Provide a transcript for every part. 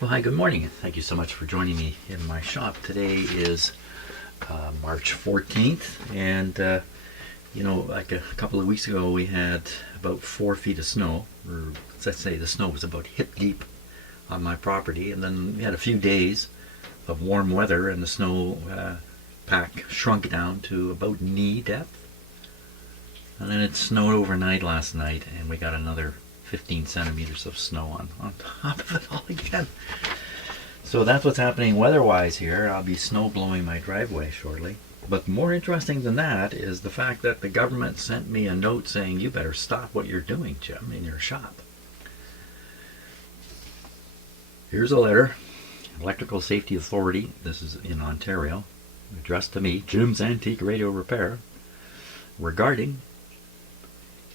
Well, hi, good morning. Thank you so much for joining me in my shop. Today is March 14th, and like a couple of weeks ago, we had about 4 feet of snow, or let's say the snow was about hip deep on my property, and then we had a few days of warm weather, and the snow pack shrunk down to about knee depth, and then it snowed overnight last night, and we got another 15 centimeters of snow on top of it all again. So that's what's happening weather-wise here. I'll be snow blowing my driveway shortly. But more interesting than that is the fact that the government sent me a note saying, you better stop what you're doing, Jim, in your shop. Here's a letter. Electrical Safety Authority, this is in Ontario, addressed to me, Jim's Antique Radio Repair, regarding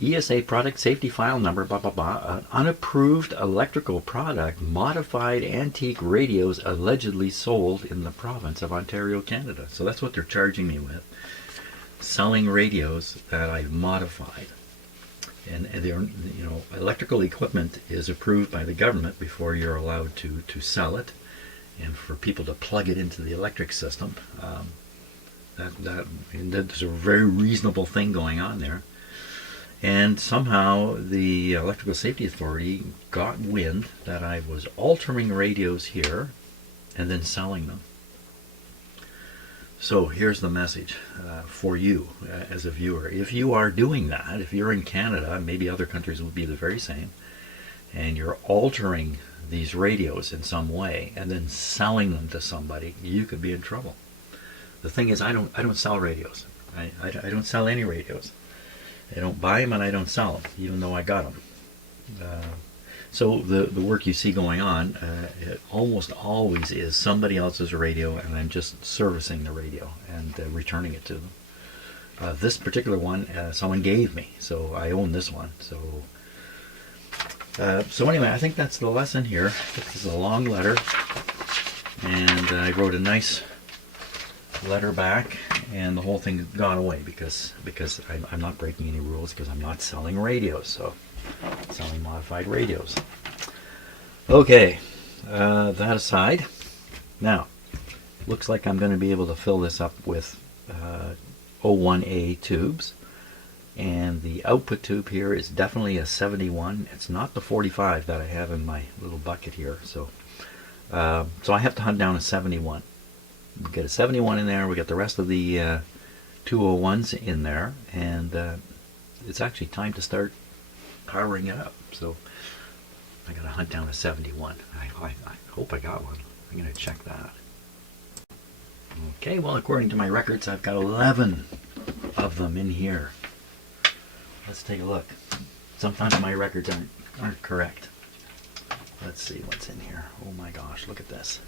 ESA product safety file number, blah, blah, blah, an unapproved electrical product, modified antique radios allegedly sold in the province of Ontario, Canada. So that's what they're charging me with, selling radios that I've modified. And they're, electrical equipment is approved by the government before you're allowed to sell it, and for people to plug it into the electric system. There's a very reasonable thing going on there. And somehow the Electrical Safety Authority got wind that I was altering radios here and then selling them. So here's the message for you as a viewer. If you are doing that, if you're in Canada, maybe other countries would be the very same, and you're altering these radios in some way and then selling them to somebody, you could be in trouble. The thing is, I don't sell radios. I don't sell any radios. I don't buy them and I don't sell them, even though I got them. So the work you see going on, it almost always is somebody else's radio, and I'm just servicing the radio and returning it to them. This particular one, someone gave me, so I own this one. So anyway, I think that's the lesson here. This is a long letter, and I wrote a nice letter back, and the whole thing gone away because I'm not breaking any rules, because I'm not selling radios, so I'm selling modified radios. Okay, that aside, now looks like I'm going to be able to fill this up with 01A tubes, and the output tube here is definitely a 71. It's not the 45 that I have in my little bucket here, so I have to hunt down a 71. We get a 71 in there, we get the rest of the 201s in there, and it's actually time to start powering it up. So I gotta hunt down a 71. I hope I got one. I'm gonna check that. Okay, well, according to my records, I've got 11 of them in here. Let's take a look. Sometimes my records aren't correct. Let's see what's in here. Oh my gosh, look at this.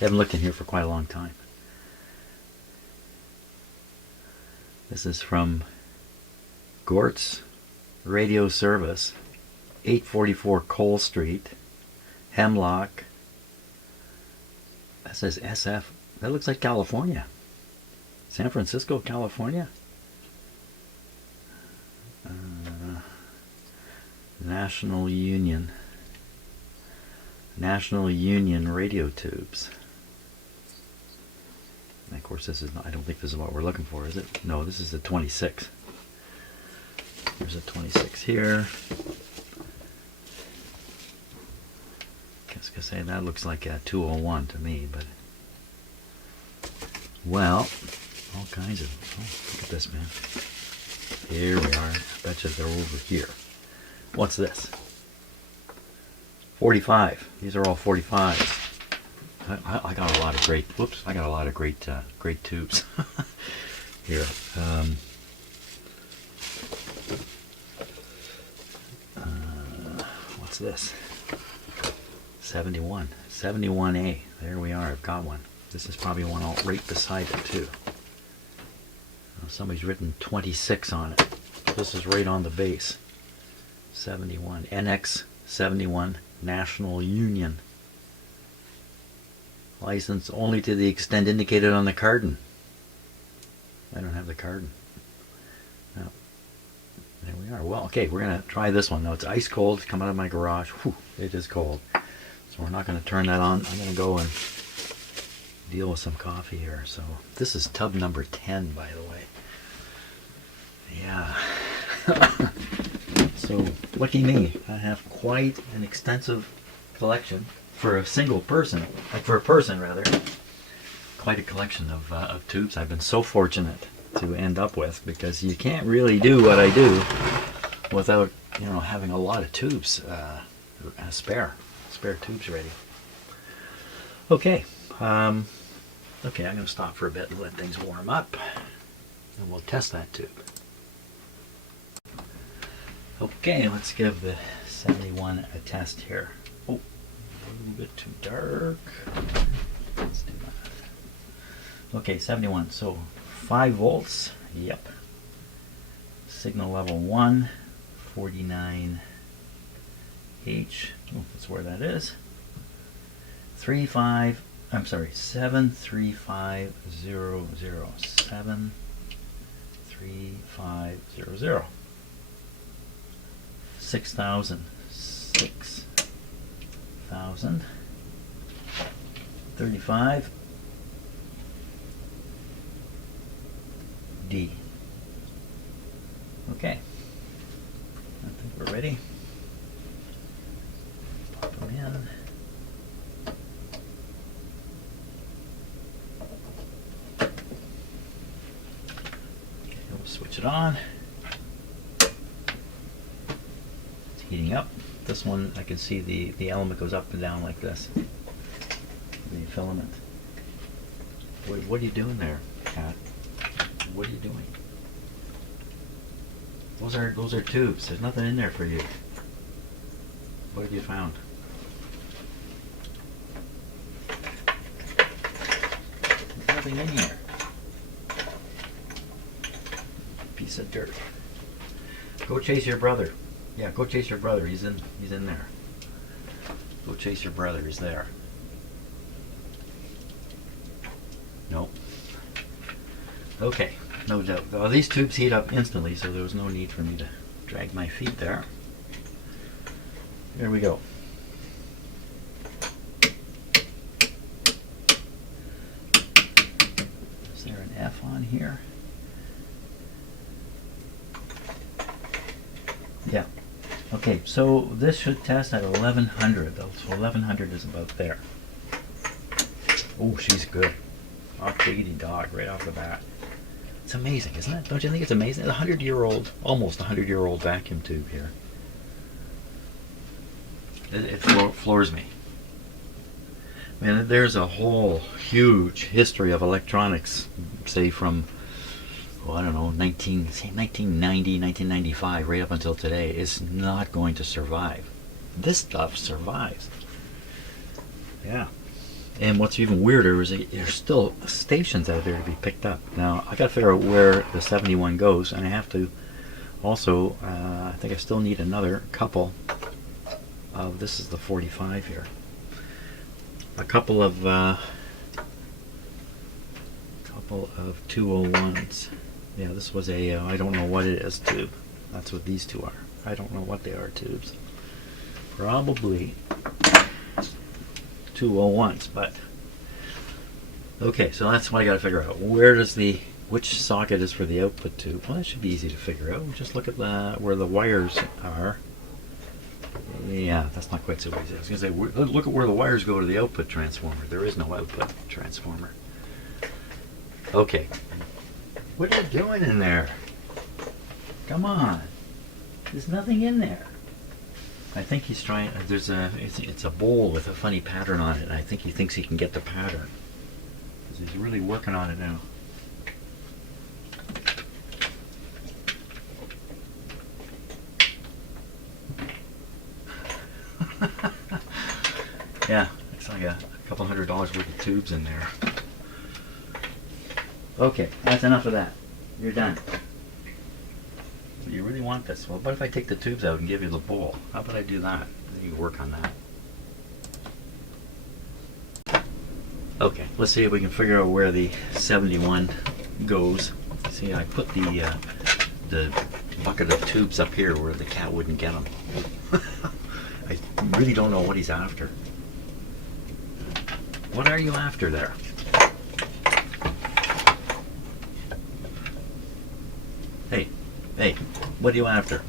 I haven't looked in here for quite a long time. This is from Gort's Radio Service, 844 Cole Street, Hemlock. That says SF. That looks like California. San Francisco, California. National Union radio tubes. And of course, this is not, I don't think this is what we're looking for, is it? No, this is the 26. There's a 26 here. I was gonna say that looks like a 201 to me, but well, all kinds of. Oh, look at this, man. Here we are. I bet you they're over here. What's this? 45. These are all 45s. I got a lot of great. Whoops! I got a lot of great tubes here. What's this? 71. 71A. There we are. I've got one. This is probably one right beside it too. Somebody's written 26 on it. This is right on the base. 71. NX 71. National Union. License only to the extent indicated on the carton. I don't have the carton. No. There we are. Well, okay, we're going to try this one. Now, it's ice cold. It's coming out of my garage. Whew, it is cold. So we're not going to turn that on. I'm going to go and deal with some coffee here. So this is tub number 10, by the way. Yeah. So lucky me, I have quite an extensive collection for a single person, for a person rather. Quite a collection of tubes I've been so fortunate to end up with, because you can't really do what I do without, you know, having a lot of tubes, spare tubes ready. Okay, okay, I'm going to stop for a bit and let things warm up, and we'll test that tube. Okay, let's give the 71 a test here. Oh, a little bit too dark. Let's do that. Okay, 71. So 5 volts. Yep. Signal level 1, 49H. Oh, that's where that is. 73500. 73500. 6,000. 35 D. Okay, I think we're ready. Pop them in. Okay, we'll switch it on. It's heating up. This one, I can see the element goes up and down like this. The filament. What are you doing there, Kat? What are you doing? Those are tubes. There's nothing in there for you. What have you found? There's nothing in here. Piece of dirt. Go chase your brother. Yeah, go chase your brother. He's in there. Go chase your brother. He's there. Nope. Okay, no doubt. Well, these tubes heat up instantly, so there was no need for me to drag my feet there. Here we go. Is there an F on here? Yeah. Okay, so this should test at 1100 though. So 1100 is about there. Oh, she's good. Oh, diggity dog, right off the bat. It's amazing, isn't it? Don't you think it's amazing? A 100-year-old, almost 100-year-old vacuum tube here. It floors me. I mean, there's a whole huge history of electronics, say from, well, I don't know, 1990, 1995, right up until today. It's not going to survive. This stuff survives. Yeah. And what's even weirder is that there's still stations out there to be picked up. Now, I got to figure out where the 71 goes, and I have to also, I think I still need another couple of, this is the 45 here. A couple of 201s. Yeah, this was a, I don't know what it is tube. That's what these two are. I don't know what they are tubes. Probably 201s, but okay, so that's what I got to figure out. Where does which socket is for the output tube? Well, that should be easy to figure out. Just look at where the wires are. Yeah, that's not quite so easy. I was going to say, look at where the wires go to the output transformer. There is no output transformer. Okay. What are you doing in there? Come on. There's nothing in there. I think he's trying, it's a bowl with a funny pattern on it, and I think he thinks he can get the pattern. He's really working on it now. Yeah, it's like a couple $100 worth of tubes in there. Okay, that's enough of that. You're done. You really want this? Well, what if I take the tubes out and give you the bowl? How about I do that? You can work on that. Okay, let's see if we can figure out where the 71 goes. See, I put the bucket of tubes up here where the cat wouldn't get them. I really don't know what he's after. What are you after there? Hey, hey, what are you after?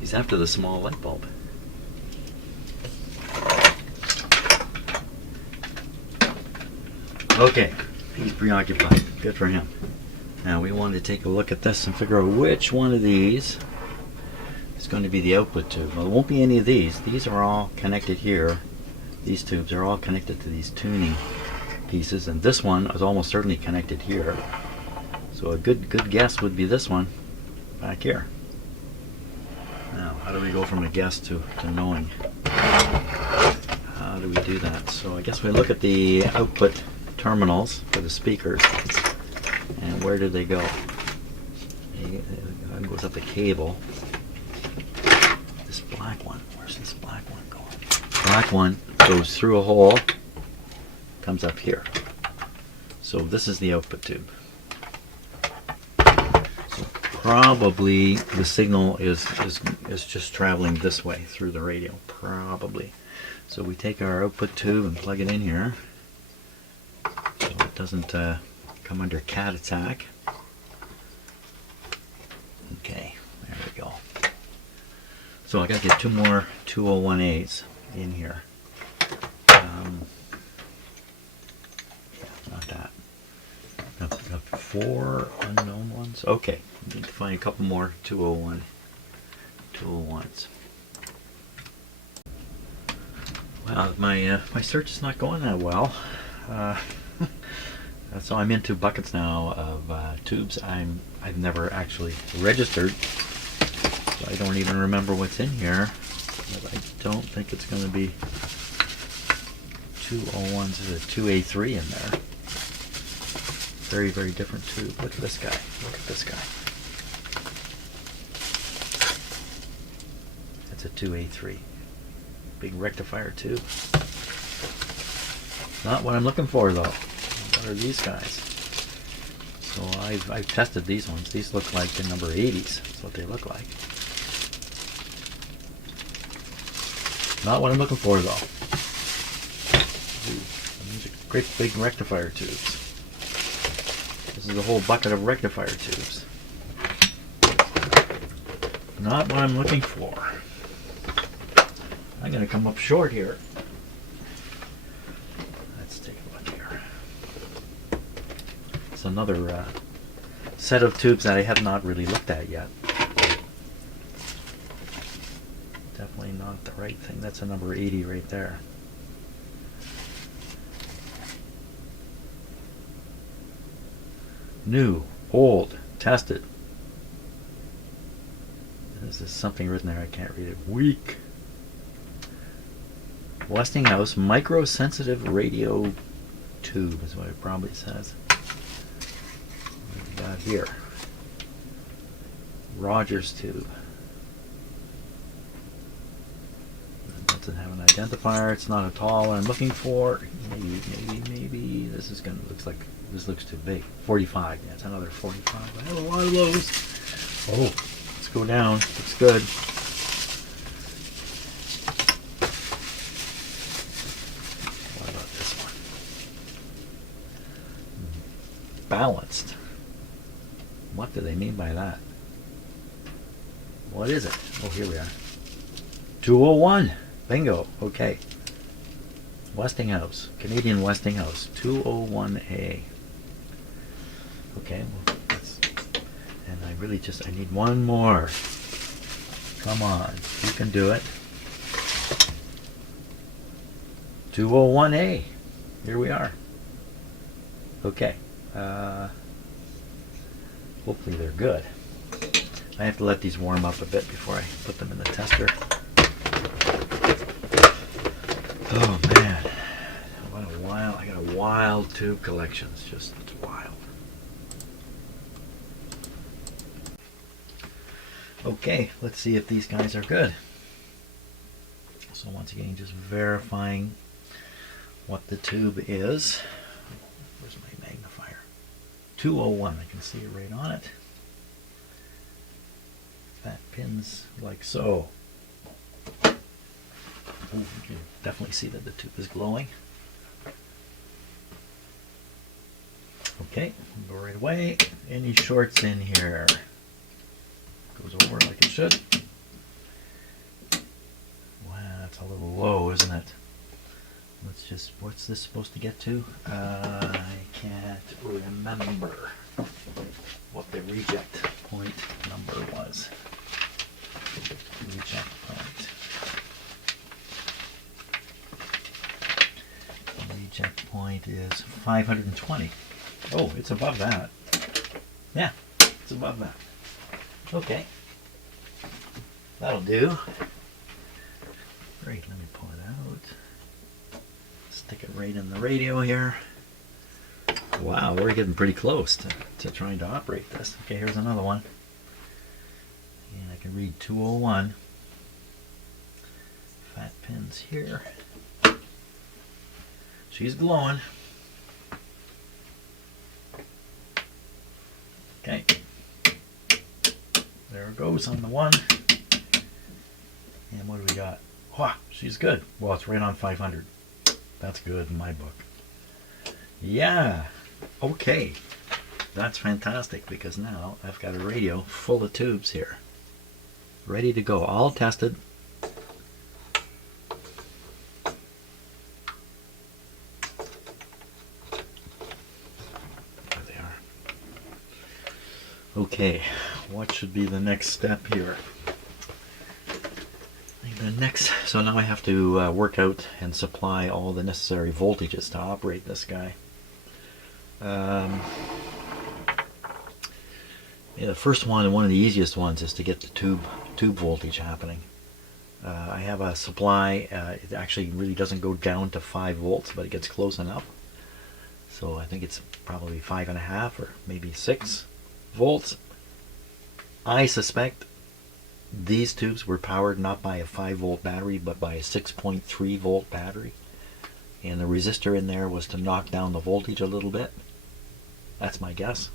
He's after the small light bulb. Okay, he's preoccupied. Good for him. Now we want to take a look at this and figure out which one of these is going to be the output tube. Well, it won't be any of these. These are all connected here. These tubes are all connected to these tuning pieces, and this one is almost certainly connected here. So a good guess would be this one back here. Now, how do we go from a guess to knowing? How do we do that? So I guess we look at the output terminals for the speakers, and where do they go? It goes up the cable. This black one, where's this black one going? Black one goes through a hole, comes up here. So this is the output tube. So probably the signal is just traveling this way through the radio, probably. So we take our output tube and plug it in here, so it doesn't come under cat attack. Okay, there we go. So I gotta get two more 201As in here. Not that. Got 4 unknown ones. Okay, need to find a couple more 201s. Well, my search is not going that well. So I'm into buckets now of tubes I've never actually registered. So I don't even remember what's in here. But I don't think it's going to be 201s. There's a 2A3 in there. Very, very different tube. Look at this guy. Look at this guy. That's a 2A3. Big rectifier tube. Not what I'm looking for though. What are these guys? So I've tested these ones. These look like the number 80s. That's what they look like. Not what I'm looking for though. These are great big rectifier tubes. This is a whole bucket of rectifier tubes. Not what I'm looking for. I'm going to come up short here. Let's take a look here. It's another set of tubes that I have not really looked at yet. Definitely not the right thing. That's a number 80 right there. New, old, tested. This is something written there. I can't read it. Weak. Westinghouse micro-sensitive radio tube is what it probably says. What do we got here? Rogers tube. It doesn't have an identifier. It's not at all what I'm looking for. Maybe this is gonna this looks too big. 45. Yeah, it's another 45. I have a lot of those. Oh, let's go down. Looks good. Balanced. What do they mean by that? What is it? Oh, here we are. 201. Bingo. Okay. Westinghouse. Canadian Westinghouse. 201A. Okay. Well, and I need one more. Come on. You can do it. 201A. Here we are. Okay. Hopefully they're good. I have to let these warm up a bit before I put them in the tester. Oh man, what a wild! I got a wild tube collection. It's just wild. Okay, let's see if these guys are good. So once again, just verifying what the tube is. Where's my magnifier? 201. I can see it right on it. Fat pins like so. Oh, you can definitely see that the tube is glowing. Okay, go right away. Any shorts in here? Goes over like it should. Wow, that's a little low, isn't it? Let's just, what's this supposed to get to? I can't remember what the reject point number was. Reject point. Reject point is 520. Oh, it's above that. Yeah, it's above that. Okay. That'll do. Great, let me pull it out. Stick it right in the radio here. Wow, we're getting pretty close to trying to operate this. Okay, here's another one. And I can read 201. Fat pins here. She's glowing. Okay. There it goes on the one. And what do we got? Wow, she's good. Well, it's right on 500. That's good in my book. Yeah. Okay. That's fantastic because now I've got a radio full of tubes here. Ready to go. All tested. There they are. Okay. What should be the next step here? So now I have to work out and supply all the necessary voltages to operate this guy. Yeah, the first one and one of the easiest ones is to get the tube voltage happening. I have a supply. It actually really doesn't go down to 5 volts, but it gets close enough. So I think it's probably 5.5 or maybe 6 volts. I suspect these tubes were powered not by a 5-volt battery, but by a 6.3 volt battery. And the resistor in there was to knock down the voltage a little bit. That's my guess.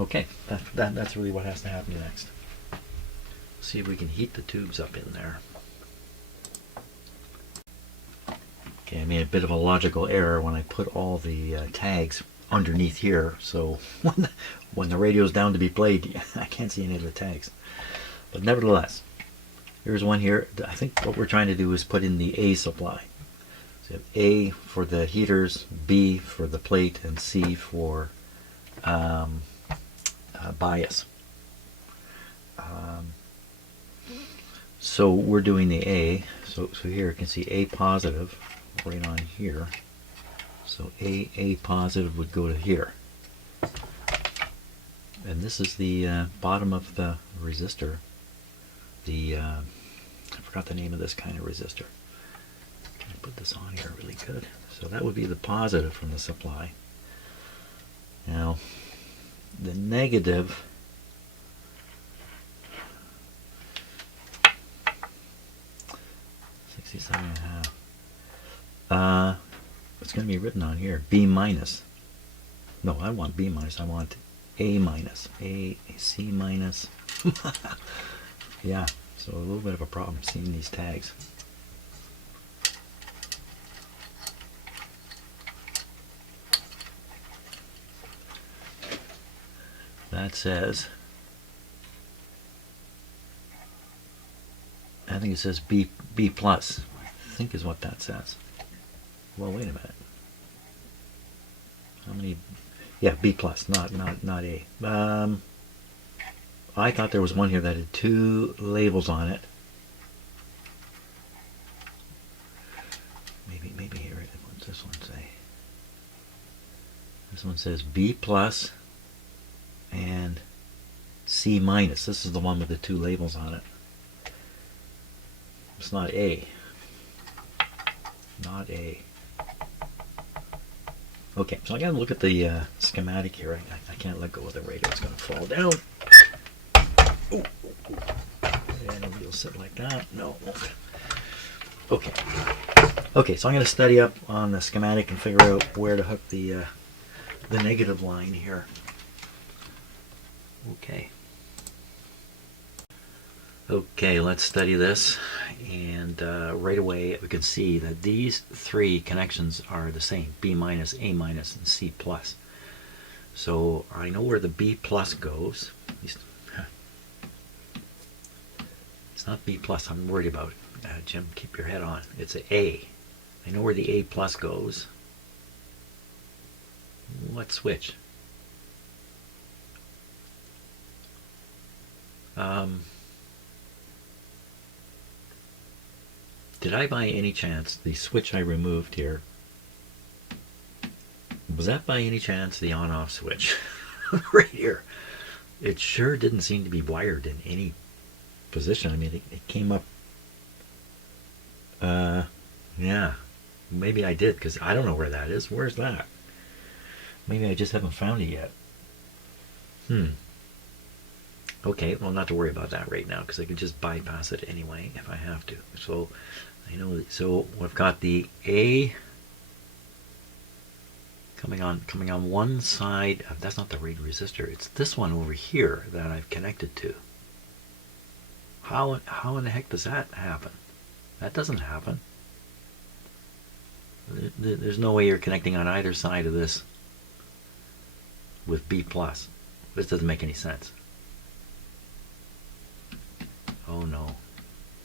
Okay, that's really what has to happen next. See if we can heat the tubes up in there. Okay, I made a bit of a logical error when I put all the tags underneath here, so when the radio's down to be played, I can't see any of the tags. But nevertheless, here's one here. I think what we're trying to do is put in the A supply. So you have A for the heaters, B for the plate, and C for bias. So we're doing the A. So here you can see A positive right on here. So A positive would go to here. And this is the bottom of the resistor. The I forgot the name of this kind of resistor. Can I put this on here really good? So that would be the positive from the supply. Now the negative, it's going to be written on here, B minus. No, I want B minus. I want A minus. C minus. Yeah, so a little bit of a problem seeing these tags. That says, I think it says B plus. I think is what that says. Well, wait a minute. How many? Yeah, B plus, not A. I thought there was one here that had 2 labels on it. Maybe here. What's this one say? This one says B plus and C minus. This is the one with the 2 labels on it. It's not A. Not A. Okay, so I gotta look at the schematic here. I can't let go of the radio. It's gonna fall down. Ooh. And it'll sit like that. No. Okay. Okay, so I'm going to study up on the schematic and figure out where to hook the negative line here. Okay, let's study this, and right away we can see that these three connections are the same: B minus, A minus, and C plus. So I know where the B plus goes. It's not B plus I'm worried about. Jim, keep your head on. It's an A. I know where the A plus goes. What switch? Did I by any chance, the switch I removed here, was that by any chance the on-off switch? Right here. It sure didn't seem to be wired in any position. I mean, it came up. Yeah. Maybe I did, because I don't know where that is. Where's that? Maybe I just haven't found it yet. Okay, well, not to worry about that right now, because I can just bypass it anyway if I have to. So I know. So we've got the A coming on one side. That's not the right resistor. It's this one over here that I've connected to. How in the heck does that happen? That doesn't happen. There's no way you're connecting on either side of this with B plus. This doesn't make any sense. Oh no.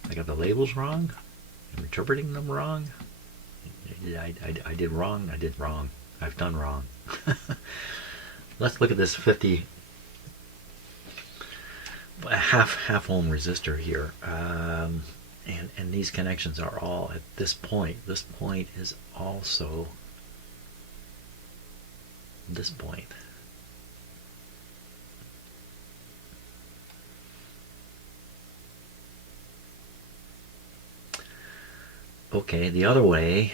I got the labels wrong? I'm interpreting them wrong? I did wrong? I did wrong. I've done wrong. Let's look at this 50 half ohm resistor here. And these connections are all at this point. This point is also this point. Okay, the other way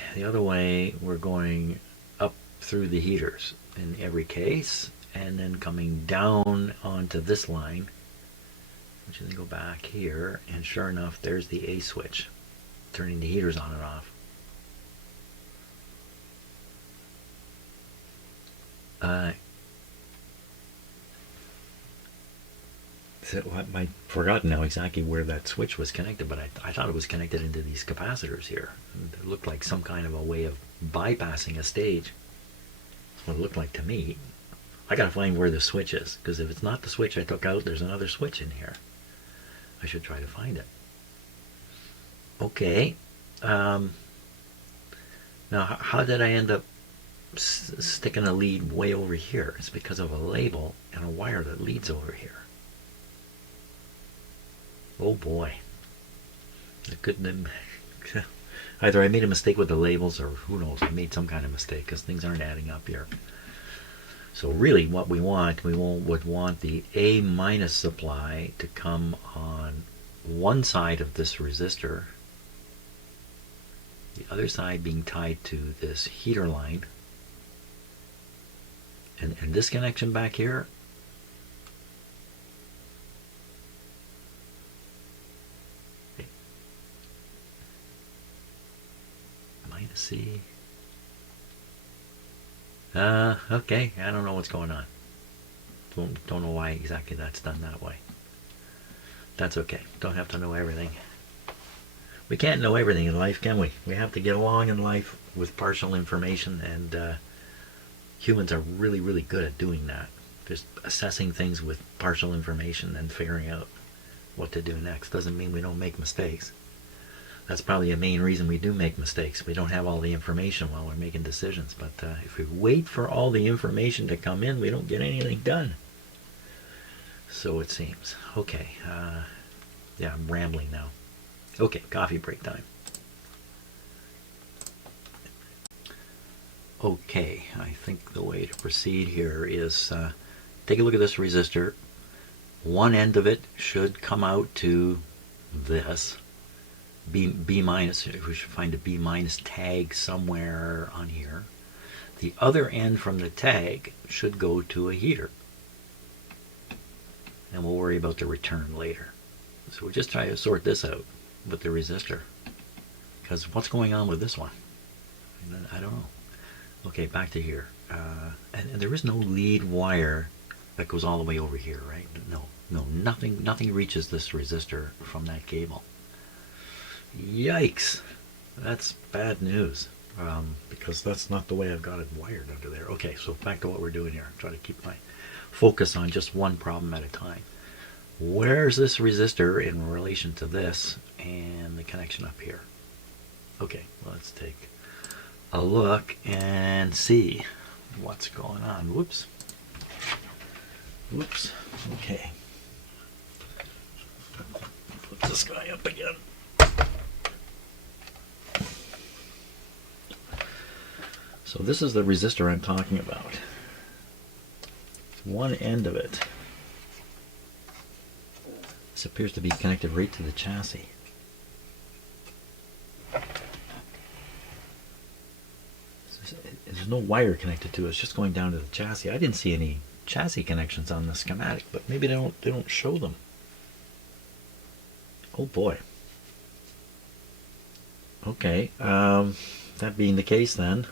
we're going up through the heaters in every case, and then coming down onto this line, which then go back here, and sure enough, there's the A switch, turning the heaters on and off. I've forgotten now exactly where that switch was connected, but I thought it was connected into these capacitors here. It looked like some kind of a way of bypassing a stage. That's what it looked like to me. I gotta find where the switch is, because if it's not the switch I took out, there's another switch in here. I should try to find it. Okay. Now, how did I end up sticking a lead way over here? It's because of a label and a wire that leads over here. Oh boy. It couldn't have, either I made a mistake with the labels, or who knows, I made some kind of mistake, because things aren't adding up here. So really what we would want the A minus supply to come on one side of this resistor, the other side being tied to this heater line, and this connection back here minus C. Okay, I don't know what's going on. Don't know why exactly that's done that way. That's okay. Don't have to know everything. We can't know everything in life, can we? We have to get along in life with partial information, and humans are really, really good at doing that. Just assessing things with partial information and figuring out what to do next. Doesn't mean we don't make mistakes. That's probably a main reason we do make mistakes. We don't have all the information while we're making decisions. But if we wait for all the information to come in, we don't get anything done. So it seems. Okay. Yeah, I'm rambling now. Okay, coffee break time. Okay, I think the way to proceed here is take a look at this resistor. One end of it should come out to this. B minus, we should find a B minus tag somewhere on here. The other end from the tag should go to a heater. And we'll worry about the return later. So we'll just try to sort this out with the resistor. Because what's going on with this one? I don't know. Okay, back to here. And there is no lead wire that goes all the way over here, right? No, nothing reaches this resistor from that cable. Yikes! That's bad news, because that's not the way I've got it wired under there. Okay, so back to what we're doing here. I'm trying to keep my focus on just one problem at a time. Where's this resistor in relation to this and the connection up here? Okay, let's take a look and see what's going on. Whoops. Okay. Put this guy up again. So this is the resistor I'm talking about. It's one end of it. This appears to be connected right to the chassis. There's no wire connected to it. It's just going down to the chassis. I didn't see any chassis connections on the schematic, but maybe they don't show them. Oh boy. Okay, that being the case then,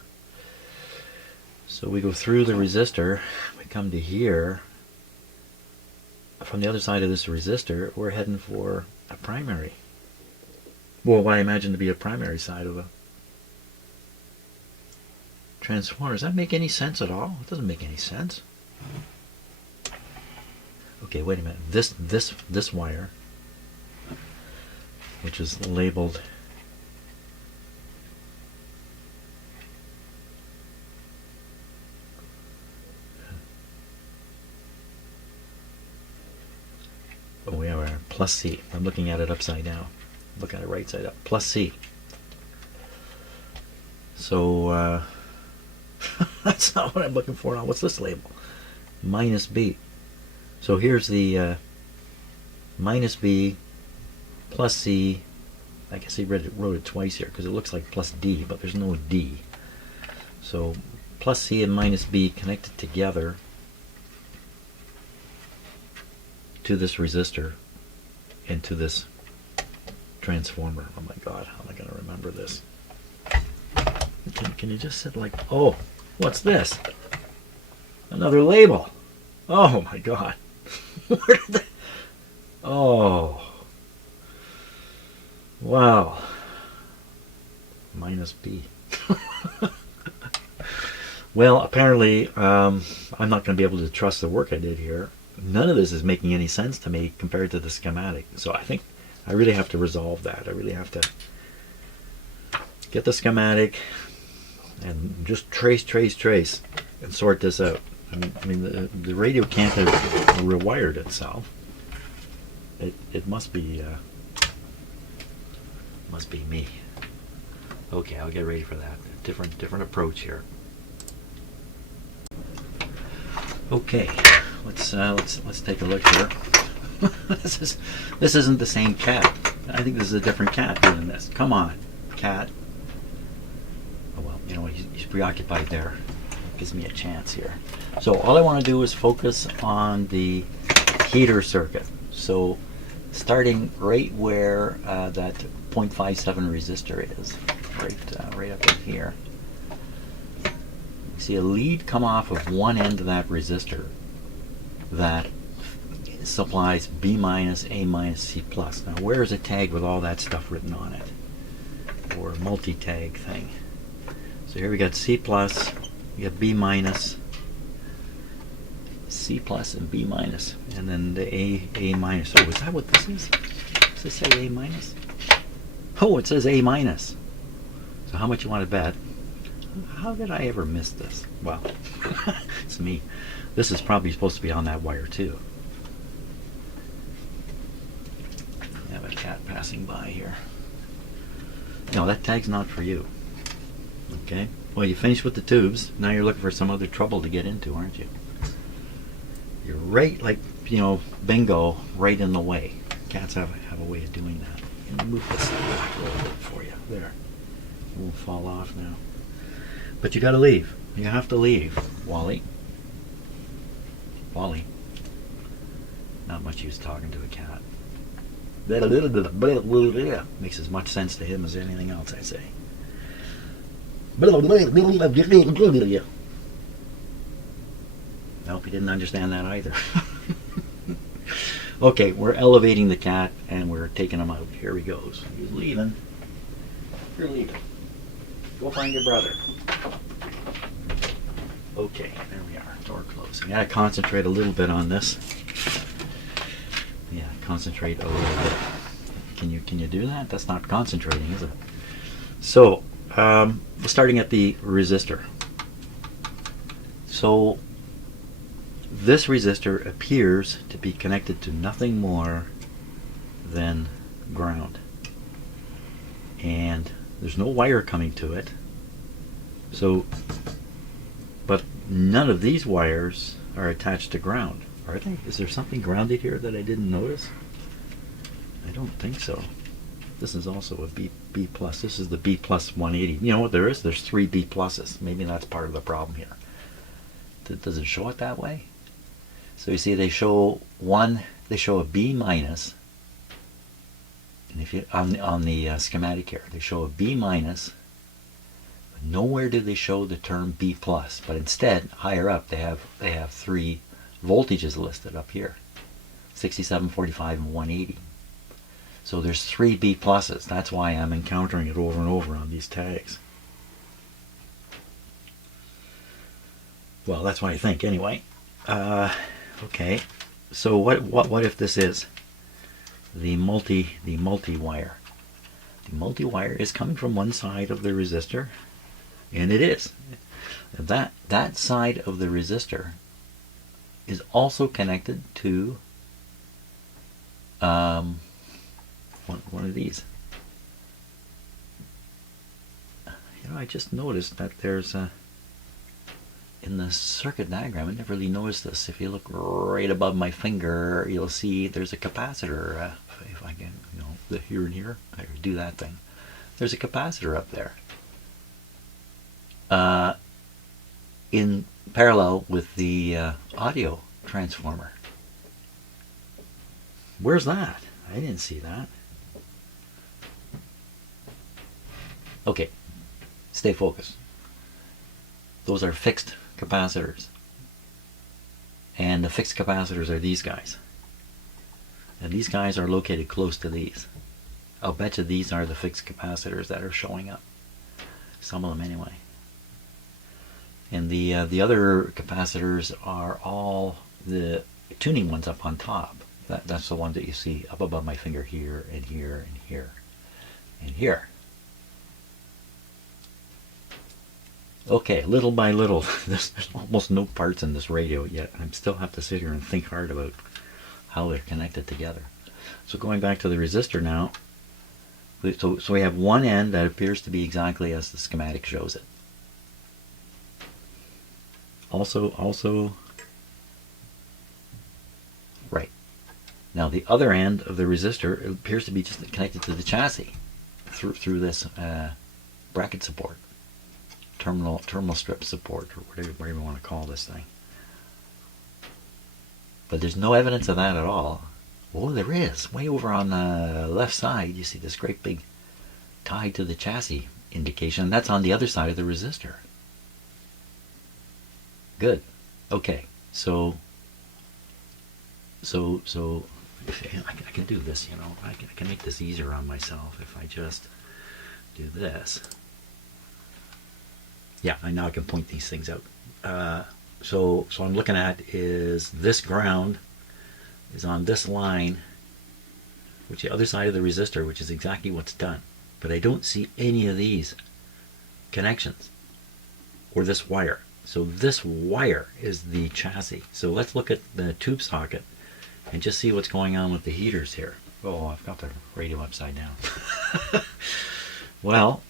so we go through the resistor, we come to here. From the other side of this resistor, we're heading for a primary. Well, what I imagine to be a primary side of a transformer. Does that make any sense at all? It doesn't make any sense. Okay, wait a minute. This wire, which is labeled we have our plus C. I'm looking at it upside down. Look at it right side up. Plus C. So that's not what I'm looking for now. What's this label? Minus B. So here's the minus B, plus C. I guess he wrote it twice here because it looks like plus D, but there's no D. So plus C and minus B connected together to this resistor and to this transformer. Oh my God, how am I going to remember this? Can you just sit like, oh, what's this? Another label. Oh my God. Where did that? Oh. Wow. Minus B. Well, apparently, I'm not going to be able to trust the work I did here. None of this is making any sense to me compared to the schematic. So I think I really have to resolve that. I really have to get the schematic and just trace and sort this out. I mean the radio can't have rewired itself. It must be me. Okay, I'll get ready for that. Different approach here. Okay, let's take a look here. This isn't the same cat. I think this is a different cat doing this. Come on, cat. Oh well, you know what? He's preoccupied there. Gives me a chance here. So all I want to do is focus on the heater circuit. So starting right where that 0.57 resistor is, right up in here. You see a lead come off of one end of that resistor that supplies B minus, A minus, C plus. Now where is a tag with all that stuff written on it? Or a multi-tag thing. So here we got C plus, we got B minus, C plus and B minus, and then the A minus. Oh, is that what this is? Does this say A minus? Oh, it says A minus. So how much you want to bet? How did I ever miss this? Well, it's me. This is probably supposed to be on that wire too. I have a cat passing by here. No, that tag's not for you. Okay. Well, you finished with the tubes. Now you're looking for some other trouble to get into, aren't you? You're right, like, you know, bingo, right in the way. Cats have a way of doing that. Let me move this back a little bit for you. There. It won't fall off now. But you gotta leave. You have to leave, Wally. Wally. Not much use talking to a cat. Makes as much sense to him as anything else I say. Nope, he didn't understand that either. Okay, we're elevating the cat and we're taking him out. Here he goes. He's leaving. You're leaving. Go find your brother. Okay, there we are. Door closing. I gotta concentrate a little bit on this. Yeah, concentrate a little bit. Can you do that? That's not concentrating, is it? So, starting at the resistor. So, this resistor appears to be connected to nothing more than ground. And there's no wire coming to it. So, but none of these wires are attached to ground, are they? Is there something grounded here that I didn't notice? I don't think so. This is also a B plus. This is the B plus 180. You know what there is? There's 3 B pluses. Maybe that's part of the problem here. Does it show it that way? So you see they show a B minus. And if you on the schematic here, they show a B minus. But nowhere do they show the term B plus. But instead, higher up, they have 3 voltages listed up here: 67, 45, and 180. So there's 3 B pluses. That's why I'm encountering it over and over on these tags. Well, that's what I think anyway. Okay, so what if this is the multi-wire? The multi-wire is coming from one side of the resistor, and it is. That side of the resistor is also connected to one of these. You know, I just noticed that there's a in the circuit diagram, I never really noticed this. If you look right above my finger, you'll see there's a capacitor. If I can, you know, the here and here, I do that thing. There's a capacitor up there. In parallel with the audio transformer. Where's that? I didn't see that. Okay, stay focused. Those are fixed capacitors. And the fixed capacitors are these guys. And these guys are located close to these. I'll bet you these are the fixed capacitors that are showing up. Some of them anyway. And the other capacitors are all the tuning ones up on top. That's the one that you see up above my finger here and here and here and here. Okay, little by little, there's almost no parts in this radio yet. I still have to sit here and think hard about how they're connected together. So going back to the resistor now, so we have one end that appears to be exactly as the schematic shows it. Also, right. Now the other end of the resistor appears to be just connected to the chassis through this bracket support. Terminal strip support, or whatever you want to call this thing. But there's no evidence of that at all. Oh, there is. Way over on the left side, you see this great big tied to the chassis indication, and that's on the other side of the resistor. Good. Okay. So I can do this, you know. I can make this easier on myself if I just do this. Yeah, I know I can point these things out. So I'm looking at is this ground is on this line, which is the other side of the resistor, which is exactly what's done. But I don't see any of these connections or this wire. So this wire is the chassis. So let's look at the tube socket and just see what's going on with the heaters here. Oh, I've got the radio upside down. Well,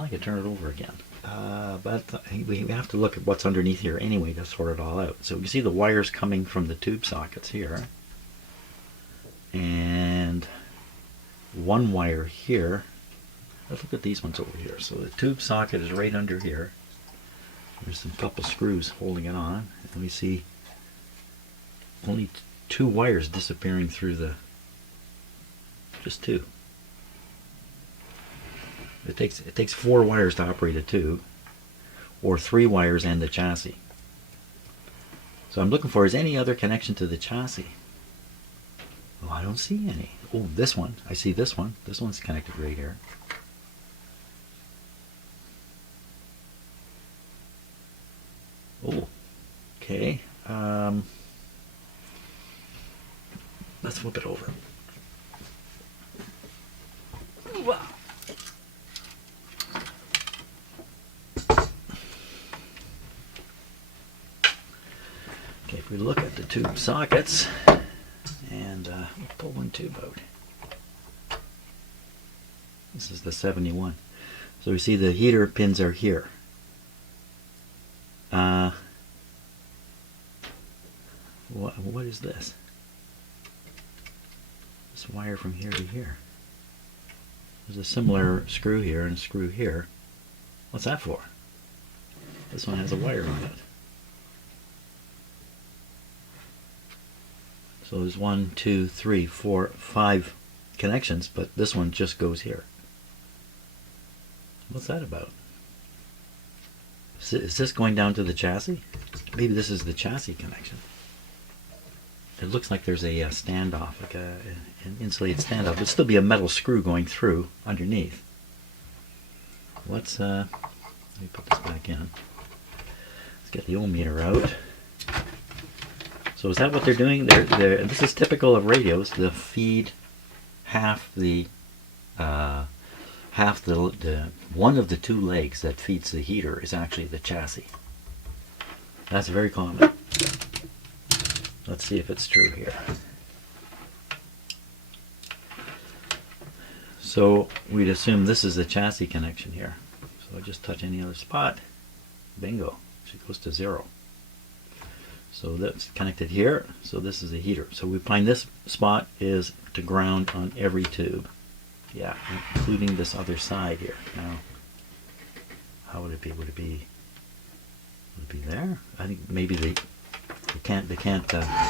I could turn it over again. But we have to look at what's underneath here anyway to sort it all out. So you see the wires coming from the tube sockets here. And one wire here. Let's look at these ones over here. So the tube socket is right under here. There's a couple screws holding it on. And we see only 2 wires disappearing through the... just 2. It takes 4 wires to operate a tube, or 3 wires and the chassis. So I'm looking for, is any other connection to the chassis? Oh, I don't see any. Oh, this one. I see this one. This one's connected right here. Oh, okay. Let's flip it over. Wow. Okay, if we look at the tube sockets, and we'll pull one tube out. This is the 71. So we see the heater pins are here. What is this? This wire from here to here. There's a similar screw here and a screw here. What's that for? This one has a wire on it. So there's 1, 2, 3, 4, 5 connections, but this one just goes here. What's that about? Is this going down to the chassis? Maybe this is the chassis connection. It looks like there's a standoff, like an insulated standoff. There'll still be a metal screw going through underneath. Let me put this back in. Let's get the ohm meter out. So is that what they're doing? This is typical of radios. They'll feed half the one of the 2 legs that feeds the heater is actually the chassis. That's very common. Let's see if it's true here. So we'd assume this is the chassis connection here. So I just touch any other spot. Bingo. It goes to 0. So that's connected here. So this is a heater. So we find this spot is to ground on every tube. Yeah, including this other side here. Now, how would it be? Would it be there? I think maybe they can't.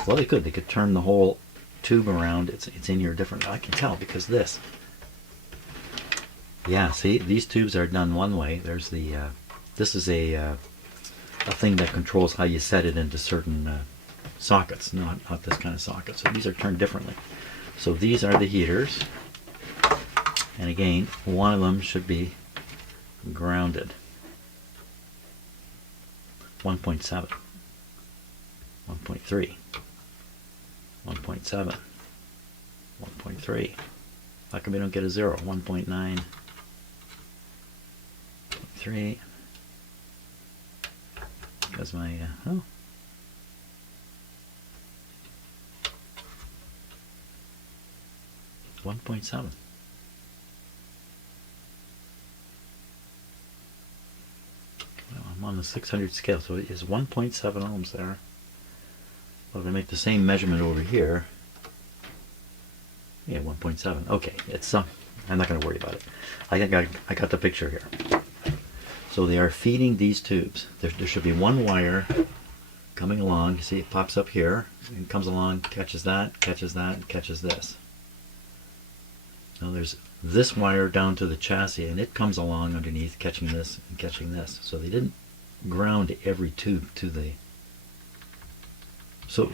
Well, they could. They could turn the whole tube around. It's in here different. I can tell because this. Yeah, see, these tubes are done one way. There's the. This is a thing that controls how you set it into certain sockets, not this kind of socket. So these are turned differently. So these are the heaters. And again, one of them should be grounded. 1.7, 1.3, 1.7, 1.3. How come we don't get a 0? 1.9, 3. Because my, 1.7. I'm on the 600 scale, so it is 1.7 ohms there. Well, if I make the same measurement over here, yeah, 1.7. Okay, it's I'm not going to worry about it. I got the picture here. So they are feeding these tubes. There should be one wire coming along. You see, it pops up here and comes along, catches that, and catches this. Now there's this wire down to the chassis, and it comes along underneath, catching this and catching this. So they didn't ground every tube to the. So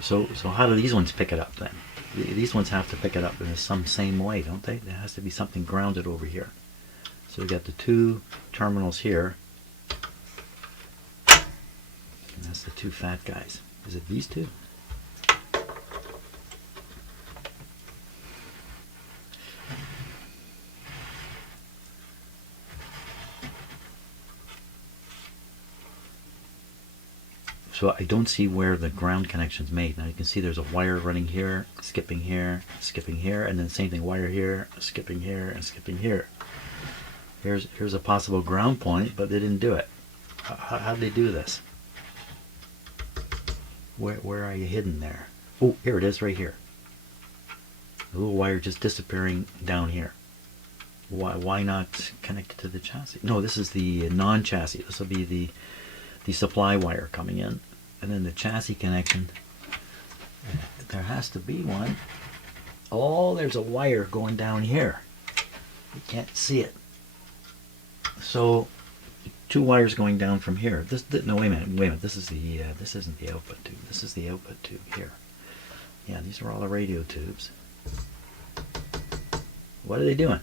how do these ones pick it up then? These ones have to pick it up in some same way, don't they? There has to be something grounded over here. So we got the 2 terminals here, and that's the 2 fat guys. Is it these 2? So I don't see where the ground connection's made. Now you can see there's a wire running here, skipping here, and then same thing, wire here, skipping here, and skipping here. Here's a possible ground point, but they didn't do it. How did they do this? Where are you hidden there? Oh, here it is, right here. The little wire just disappearing down here. Why not connect it to the chassis? No, this is the non-chassis. This will be the supply wire coming in, and then the chassis connection. There has to be one. Oh, there's a wire going down here. You can't see it. So 2 wires going down from here. No, wait a minute. This is the this isn't the output tube. This is the output tube here. Yeah, these are all the radio tubes. What are they doing?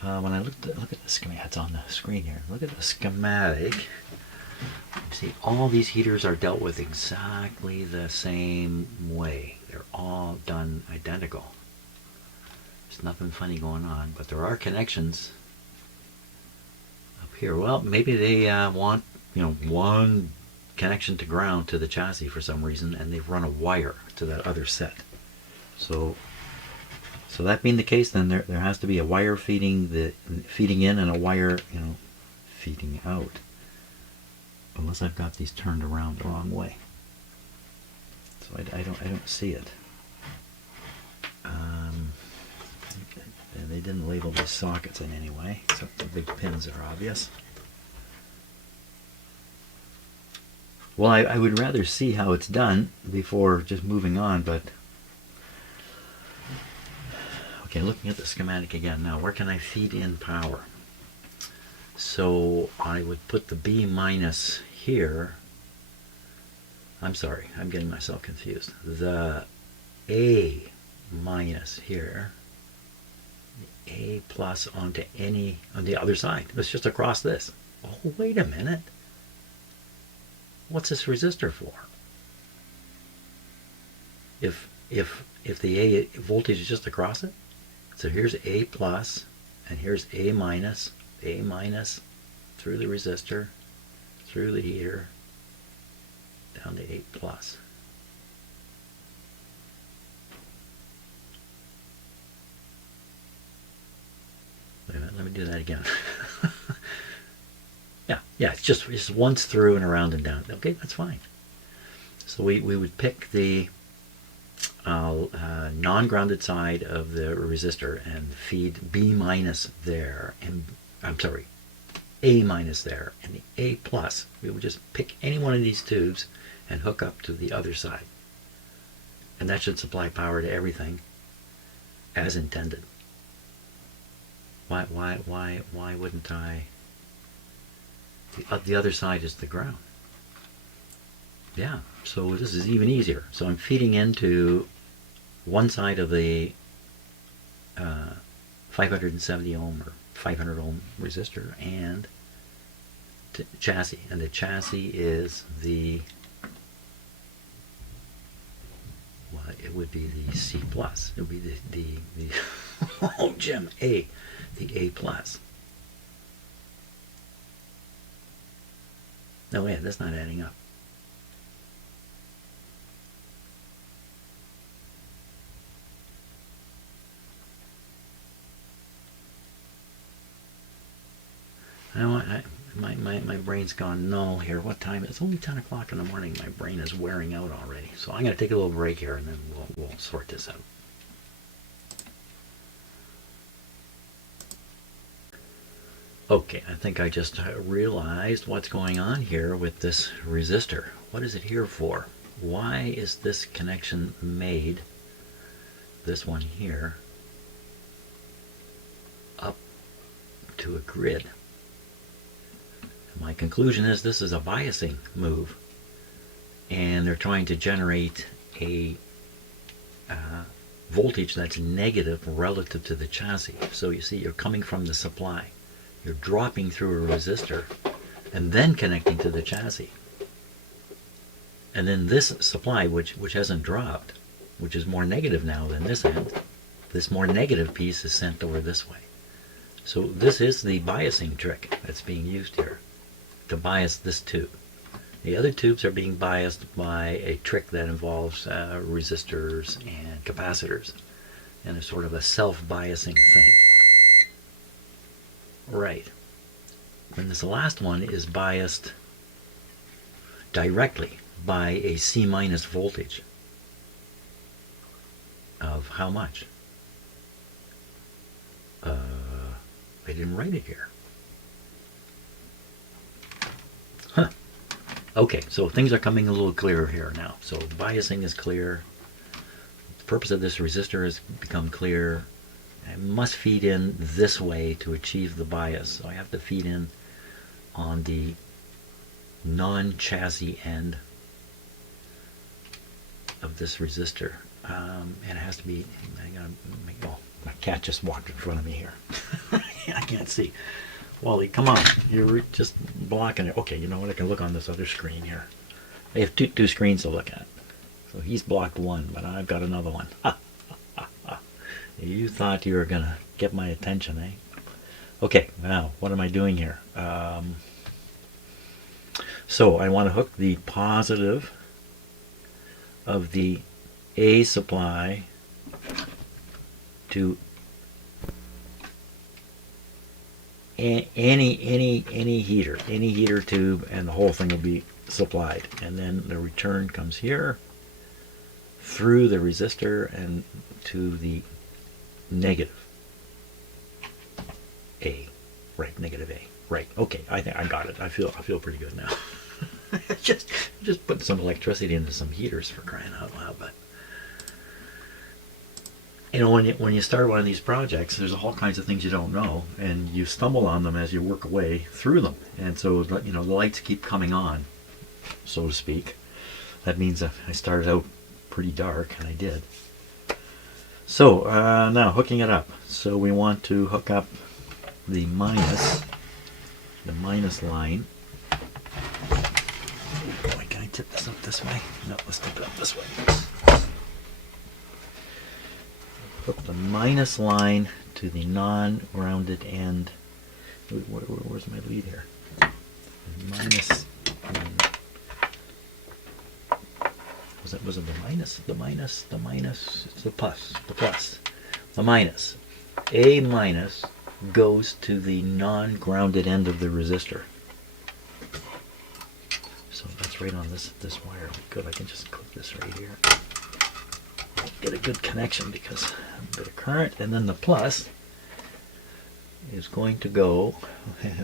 When I look at the schematic, it's on the screen here. Look at the schematic. You see, all these heaters are dealt with exactly the same way. They're all done identical. There's nothing funny going on, but there are connections up here. Well, maybe they want, one connection to ground to the chassis for some reason, and they've run a wire to that other set. So that being the case, then there has to be a wire feeding in and a wire, feeding out. Unless I've got these turned around the wrong way. So I don't see it. They didn't label these sockets in any way, except the big pins are obvious. Well, I would rather see how it's done before just moving on, but okay, looking at the schematic again now, where can I feed in power? So I would put the B minus here. I'm sorry, I'm getting myself confused. The A minus here, the A plus on the other side. It's just across this. Oh, wait a minute. What's this resistor for? If the A voltage is just across it, so here's A plus and here's A minus through the resistor, through the heater, down to 8 plus. Wait a minute, let me do that again. Yeah, it's just once through and around and down. Okay, that's fine. So we would pick the non-grounded side of the resistor and feed B minus there, and I'm sorry, A minus there, and the A plus. We would just pick any one of these tubes and hook up to the other side, and that should supply power to everything as intended. Why wouldn't I? The other side is the ground. Yeah, so this is even easier. So I'm feeding into one side of the 570 ohm or 500 ohm resistor and chassis, and the chassis is it would be the C plus. It would be the oh Jim, the A plus. No, wait, that's not adding up. My brain's gone null here. What time? It's only 10 o'clock in the morning. My brain is wearing out already. So I'm going to take a little break here and then we'll sort this out. Okay, I think I just realized what's going on here with this resistor. What is it here for? Why is this connection made, this one here, up to a grid? My conclusion is this is a biasing move, and they're trying to generate a voltage that's negative relative to the chassis. So you see, you're coming from the supply. You're dropping through a resistor and then connecting to the chassis. And then this supply, which hasn't dropped, which is more negative now than this end, this more negative piece is sent over this way. So this is the biasing trick that's being used here to bias this tube. The other tubes are being biased by a trick that involves resistors and capacitors, and it's sort of a self-biasing thing. Right. And this last one is biased directly by a C minus voltage of how much? They didn't write it here. Huh. Okay, so things are coming a little clearer here now. So biasing is clear. The purpose of this resistor has become clear. I must feed in this way to achieve the bias. So I have to feed in on the non-chassis end of this resistor. And it has to be, oh, my cat just walked in front of me here. I can't see. Wally, come on. You're just blocking it. Okay, you know what? I can look on this other screen here. I have two screens to look at. So he's blocked one, but I've got another one. You thought you were going to get my attention, eh? Okay, now, what am I doing here? So I want to hook the positive of the A supply to any heater tube, and the whole thing will be supplied. And then the return comes here through the resistor and to the negative A. Right, negative A. Right. Okay, I think I got it. I feel pretty good now. just put some electricity into some heaters, for crying out loud. But you know, when you start one of these projects, there's all kinds of things you don't know, and you stumble on them as you work away through them. And so, you know, the lights keep coming on, so to speak. That means that I started out pretty dark, and I did. So now hooking it up. So we want to hook up the minus line. Oh boy, can I tip this up this way? No, let's tip it up this way. Hook the minus line to the non-grounded end. Where's my lead here? Minus. Was it the minus? The minus. It's the plus. The minus. A minus goes to the non-grounded end of the resistor. So that's right on this wire. Good, I can just clip this right here. Get a good connection because a bit of current, and then the plus is going to go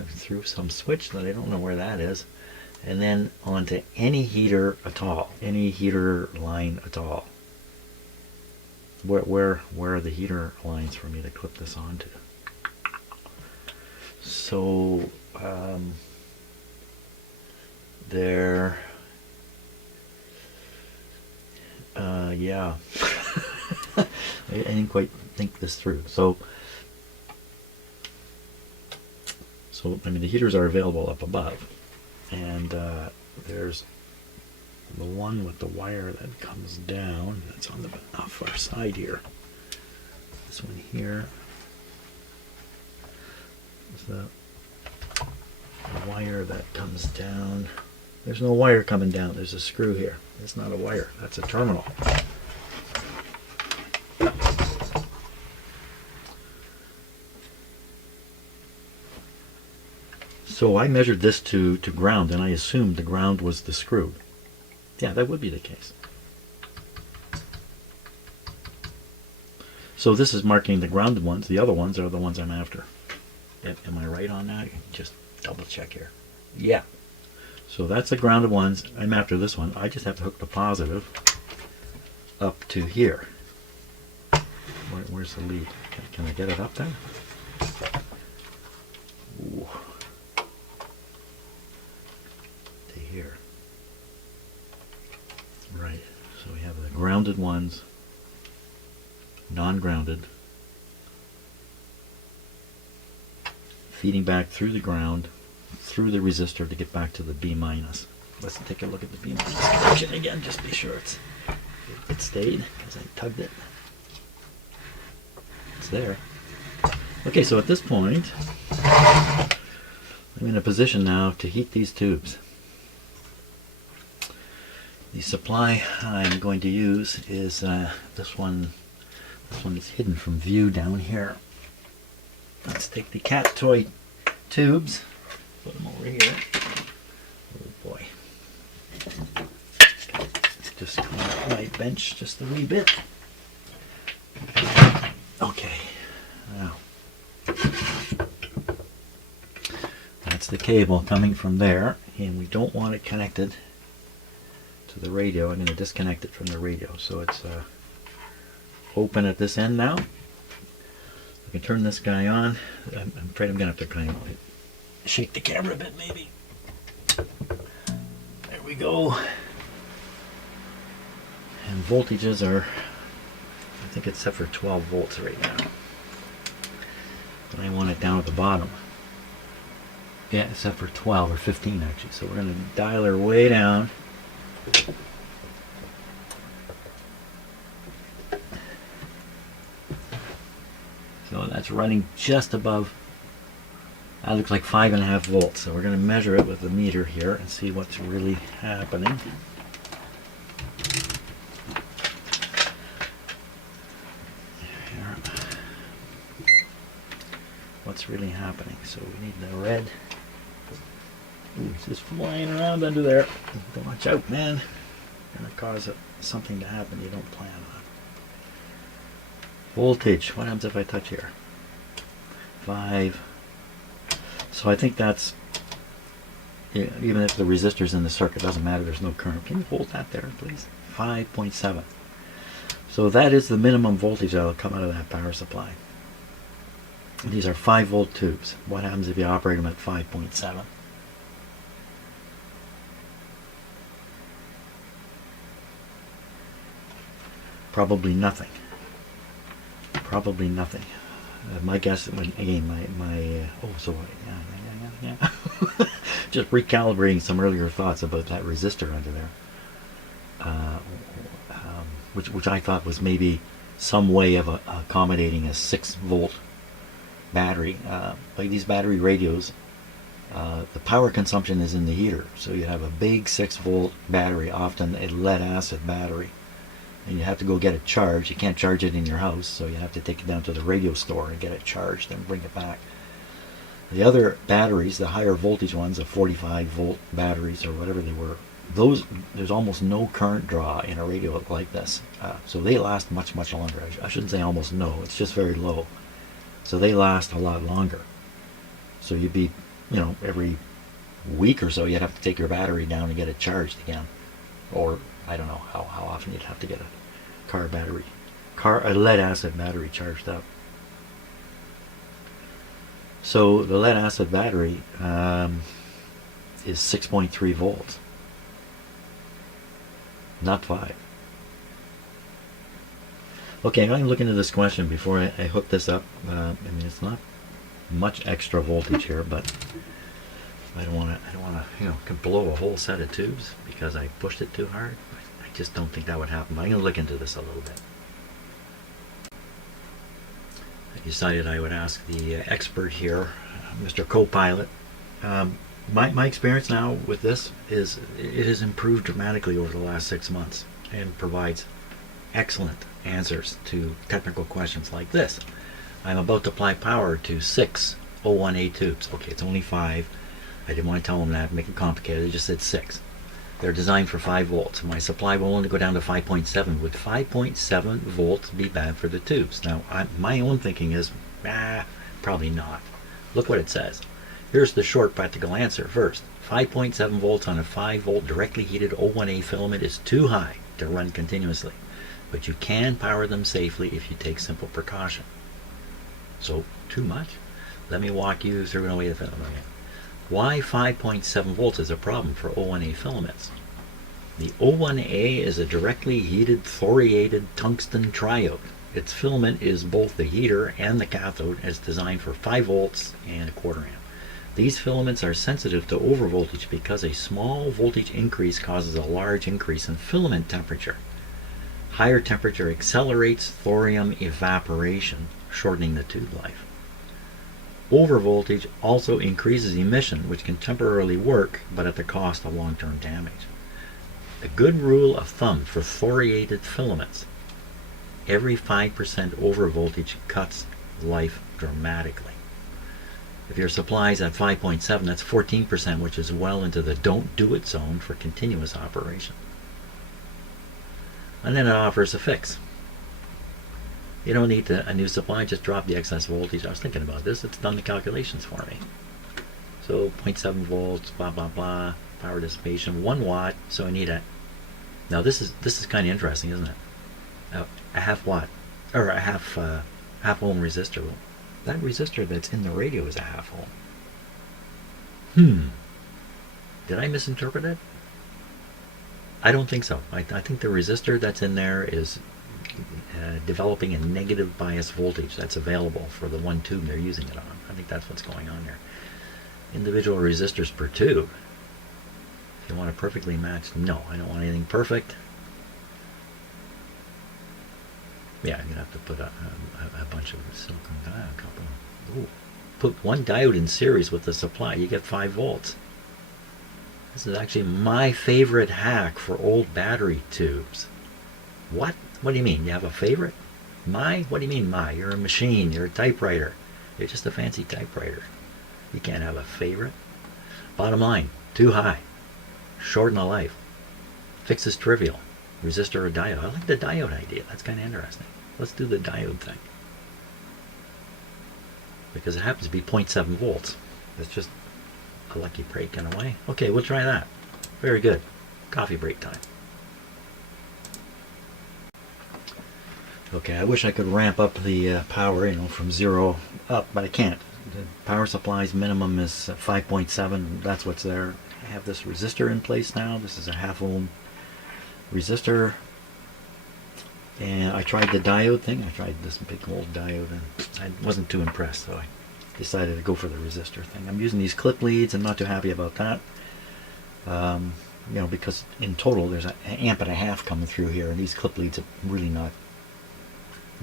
through some switch that I don't know where that is, and then onto any heater at all, any heater line at all. Where are the heater lines for me to clip this onto? So there, yeah. I didn't quite think this through. So I mean, the heaters are available up above, and there's the one with the wire that comes down. That's on the far side here. This one here is the wire that comes down. There's no wire coming down. There's a screw here. It's not a wire. That's a terminal. So I measured this to ground, and I assumed the ground was the screw. Yeah, that would be the case. So this is marking the grounded ones. The other ones are the ones I'm after. Am I right on that? Just double check here. Yeah. So that's the grounded ones. I'm after this one. I just have to hook the positive up to here. Where's the lead? Can I get it up there? Ooh. To here. Right. So we have the grounded ones, non-grounded, feeding back through the ground, through the resistor to get back to the B minus. Let's take a look at the B minus connection again, just be sure it stayed, because I tugged it. It's there. Okay, so at this point, I'm in a position now to heat these tubes. The supply I'm going to use is this one. This one is hidden from view down here. Let's take the cat toy tubes, put them over here. Oh boy. Just come off my bench just a wee bit. Okay. Now, that's the cable coming from there, and we don't want it connected to the radio. I'm going to disconnect it from the radio, so it's open at this end now. I can turn this guy on. I'm afraid I'm going to have to kind of shake the camera a bit, maybe. There we go. And voltages are, I think it's set for 12 volts right now. But I want it down at the bottom. Yeah, it's set for 12 or 15 actually. So we're going to dial her way down. So that's running just above, that looks like 5.5 volts. So we're going to measure it with the meter here and see what's really happening. What's really happening? So we need the red. Ooh, it's just flying around under there. Watch out, man. Gonna cause something to happen you don't plan on. Voltage. What happens if I touch here? 5. So I think that's, yeah, even if the resistor's in the circuit, doesn't matter, there's no current. Can you hold that there, please? 5.7. So that is the minimum voltage that will come out of that power supply. These are 5-volt tubes. What happens if you operate them at 5.7? Probably nothing. Probably nothing. My guess, again, yeah. Just recalibrating some earlier thoughts about that resistor under there, which I thought was maybe some way of accommodating a 6-volt battery. Like these battery radios, the power consumption is in the heater, so you have a big 6-volt battery, often a lead acid battery, and you have to go get it charged. You can't charge it in your house, so you have to take it down to the radio store and get it charged and bring it back. The other batteries, the higher voltage ones, the 45-volt batteries or whatever they were, those, there's almost no current draw in a radio like this, so they last much longer. I shouldn't say almost no, it's just very low. So they last a lot longer. So you'd be, every week or so you'd have to take your battery down and get it charged again. Or I don't know how often you'd have to get a lead acid battery charged up. So the lead acid battery is 6.3 volts, not 5. Okay, I'm going to look into this question before I hook this up. I mean, it's not much extra voltage here, but I don't want to, could blow a whole set of tubes because I pushed it too hard. I just don't think that would happen. But I'm going to look into this a little bit. I decided I would ask the expert here, Mr. Co-Pilot. My experience now with this is it has improved dramatically over the last 6 months and provides excellent answers to technical questions like this. I'm about to apply power to 6 01A tubes. Okay, it's only 5. I didn't want to tell them that, make it complicated. I just said 6. They're designed for 5 volts. My supply will only go down to 5.7. Would 5.7 volts be bad for the tubes? Now, my own thinking is, probably not. Look what it says. Here's the short practical answer first. 5.7 volts on a 5-volt directly heated 01A filament is too high to run continuously, but you can power them safely if you take simple precaution. So, too much? Let me walk you through an way filament. Why 5.7 volts is a problem for 01A filaments. The 01A is a directly heated thoriated tungsten triode. Its filament is both the heater and the cathode, and it's designed for 5 volts and 1/4 amp. These filaments are sensitive to overvoltage because a small voltage increase causes a large increase in filament temperature. Higher temperature accelerates thorium evaporation, shortening the tube life. Overvoltage also increases emission, which can temporarily work, but at the cost of long-term damage. A good rule of thumb for thoriated filaments: every 5% overvoltage cuts life dramatically. If your supply is at 5.7, that's 14%, which is well into the don't do it zone for continuous operation. And then it offers a fix. You don't need a new supply, just drop the excess voltage. I was thinking about this, it's done the calculations for me. So 0.7 volts, blah blah blah, power dissipation, 1 watt, so I need a, now this is kind of interesting, isn't it? A half watt, or a half ohm resistor That resistor that's in the radio is a half ohm. Did I misinterpret it? I don't think so. I think the resistor that's in there is developing a negative bias voltage that's available for the one tube they're using it on. I think that's what's going on there. Individual resistors per tube. If you want a perfectly matched, no, I don't want anything perfect. Yeah, I'm going to have to put a bunch of silicon diode couple. Ooh. Put one diode in series with the supply, you get 5 volts. This is actually my favorite hack for old battery tubes. What? What do you mean? You have a favorite? My? What do you mean my? You're a machine. You're a typewriter. You're just a fancy typewriter. You can't have a favorite. Bottom line, too high. Shorten the life. Fix is trivial. Resistor or diode. I like the diode idea. That's kind of interesting. Let's do the diode thing. Because it happens to be 0.7 volts. It's just a lucky break in a way. Okay, we'll try that. Very good. Coffee break time. Okay, I wish I could ramp up the power, from 0 up, but I can't. The power supply's minimum is 5.7. That's what's there. I have this resistor in place now. This is a half ohm resistor. And I tried the diode thing. I tried this big old diode, and I wasn't too impressed, so I decided to go for the resistor thing. I'm using these clip leads. I'm not too happy about that. Because in total there's an amp and a half coming through here, and these clip leads are really not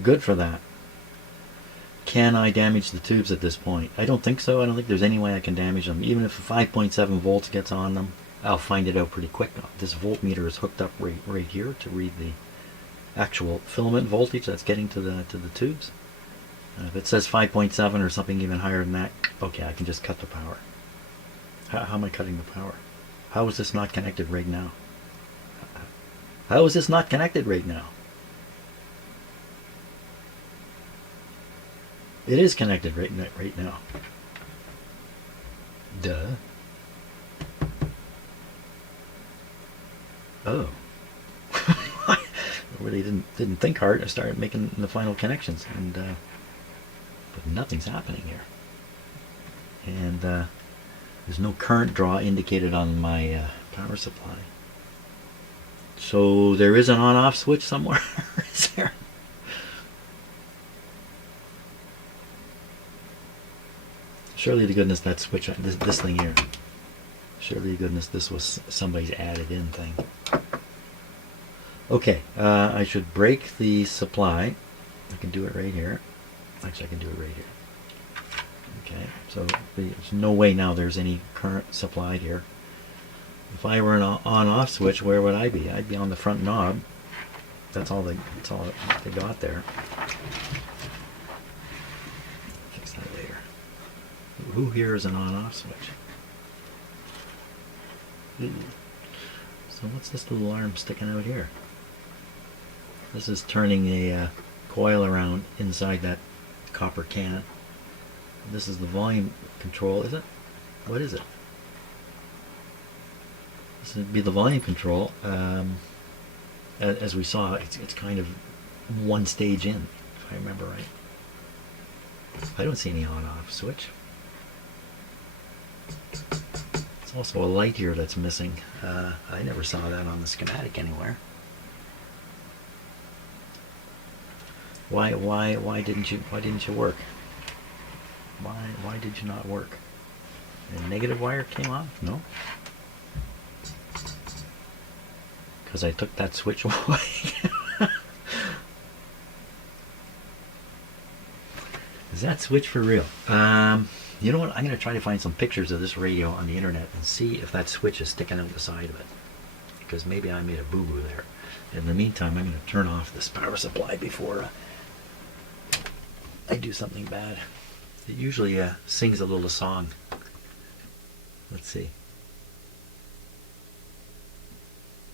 good for that. Can I damage the tubes at this point? I don't think so. I don't think there's any way I can damage them. Even if 5.7 volts gets on them, I'll find it out pretty quick. This voltmeter is hooked up right here to read the actual filament voltage that's getting to the tubes. If it says 5.7 or something even higher than that, okay, I can just cut the power. How am I cutting the power? How is this not connected right now? How is this not connected right now? It is connected right now. Duh. Oh. I really didn't think hard. I started making the final connections, and but nothing's happening here. And there's no current draw indicated on my power supply. So there is an on-off switch somewhere. Is there? Surely to goodness that switch, this thing here. Surely to goodness this was somebody's added in thing. Okay, I should break the supply. I can do it right here. Actually, I can do it right here. Okay, so there's no way now there's any current supplied here. If I were an on-off switch, where would I be? I'd be on the front knob. That's all they got there. Fix that later. Who here is an on-off switch? So what's this little arm sticking out here? This is turning a coil around inside that copper can. This is the volume control, is it? What is it? This would be the volume control. As we saw, it's kind of one stage in, if I remember right. I don't see any on-off switch. There's also a light here that's missing. I never saw that on the schematic anywhere. Why didn't you work? Why did you not work? The negative wire came off? No. Because I took that switch away. Is that switch for real? You know what? I'm going to try to find some pictures of this radio on the internet and see if that switch is sticking out the side of it. Because maybe I made a boo-boo there. In the meantime, I'm going to turn off this power supply before I do something bad. It usually sings a little song. Let's see.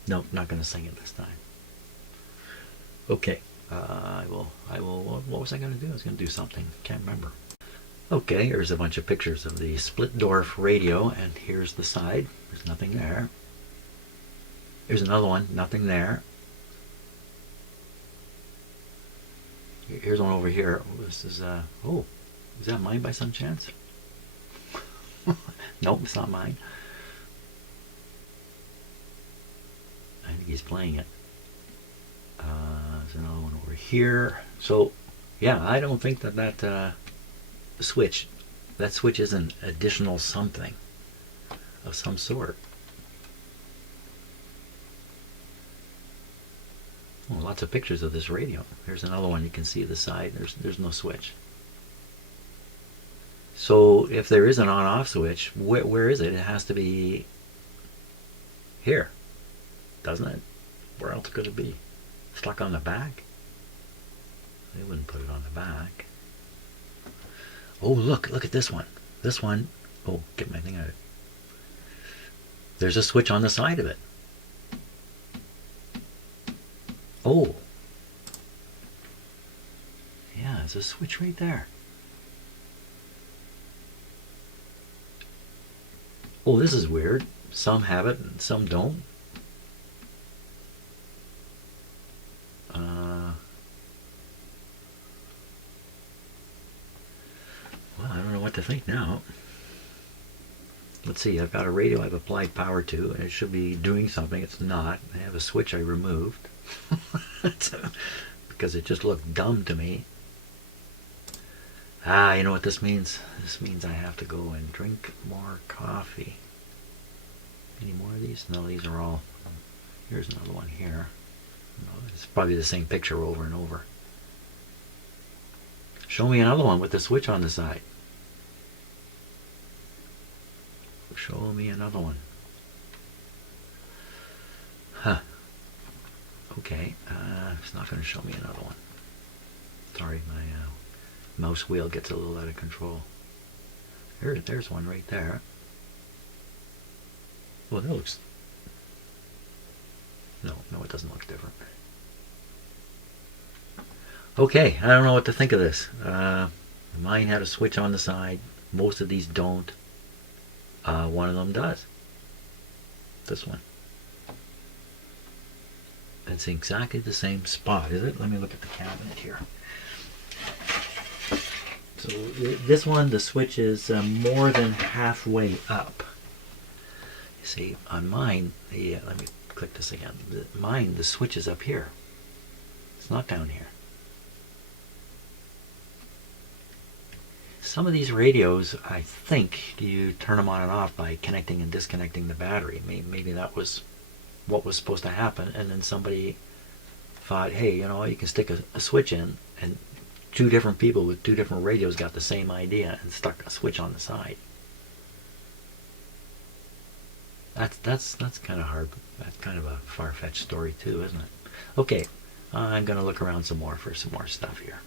Nope, not going to sing it this time. Okay, I will. What was I going to do? I was going to do something. Can't remember. Okay, here's a bunch of pictures of the Splitdorf radio, and here's the side. There's nothing there. Here's another one. Nothing there. Here's one over here. This is oh, Is that mine by some chance? Nope, it's not mine. I think he's playing it. There's another one over here. So, yeah, I don't think that switch is an additional something of some sort. Oh, lots of pictures of this radio. Here's another one. You can see the side. There's no switch. So if there is an on-off switch, where is it? It has to be here, doesn't it? Where else could it be? Stuck on the back? They wouldn't put it on the back. Oh, look at this one. This one. Oh, get my thing out. There's a switch on the side of it. Oh. Yeah, there's a switch right there. Oh, this is weird. Some have it and some don't. Well, I don't know what to think now. Let's see, I've got a radio I've applied power to, and it should be doing something. It's not. I have a switch I removed because it just looked dumb to me. Ah, you know what this means? This means I have to go and drink more coffee. Any more of these? No, these are all... Here's another one here. No, it's probably the same picture over and over. Show me another one with the switch on the side. Show me another one. Huh. Okay, it's not going to show me another one. Sorry, my mouse wheel gets a little out of control. There's one right there. Well, that looks... No, it doesn't look different. Okay, I don't know what to think of this. Mine had a switch on the side. Most of these don't. One of them does. This one. It's exactly the same spot, is it? Let me look at the cabinet here. So this one, the switch is more than halfway up. You see, on mine, let me click this again. Mine, the switch is up here. It's not down here. Some of these radios, I think, you turn them on and off by connecting and disconnecting the battery. Maybe that was what was supposed to happen, and then somebody thought, hey, you know, you can stick a switch in, and two different people with two different radios got the same idea and stuck a switch on the side. That's kind of hard. That's kind of a far-fetched story too, isn't it? Okay, I'm going to look around some more for some more stuff here.